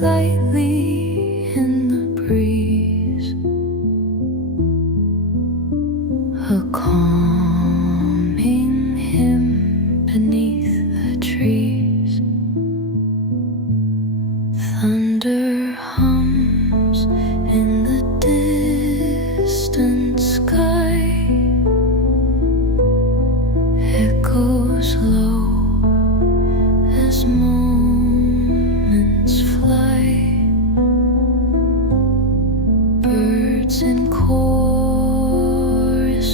lightly in the breeze, a calming hymn beneath the trees. Thunder hums in the distant sky, echoes low as moments fly. Birds in chorus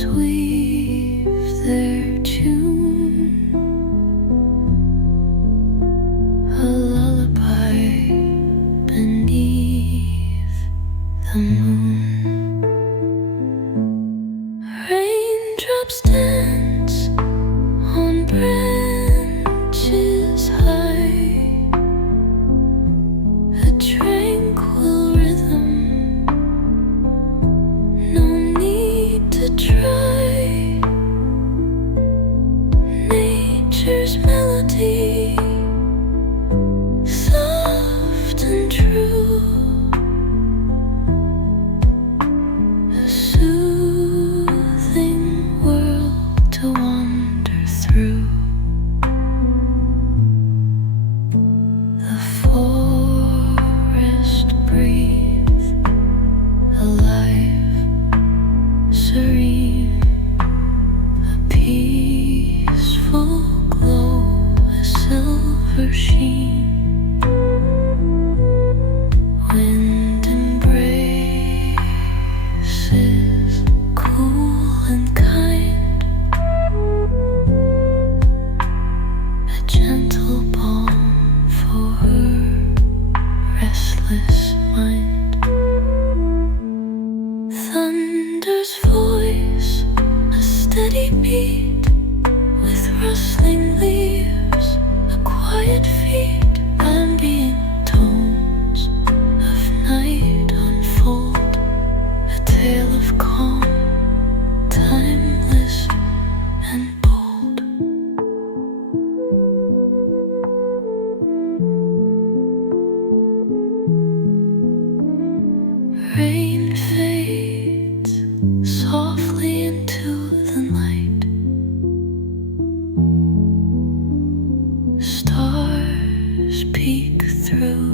weave their tune, a lullaby beneath the moon. Raindrops dance on branches high, a tranquil rhythm, no need to try. Nature's melody, soft and true, a soothing world to wander through. The forest breathes, alive, serene, a peaceful glow, a silver sheen. Wind embraces, cool and kind, a gentle balm for her restless mind. Thunder's voice, a steady beat with rustling leaves, a quiet feet, ambient tones of night unfold, a tale of calm, timeless and bold. Rain fades softly into the night, stars peek through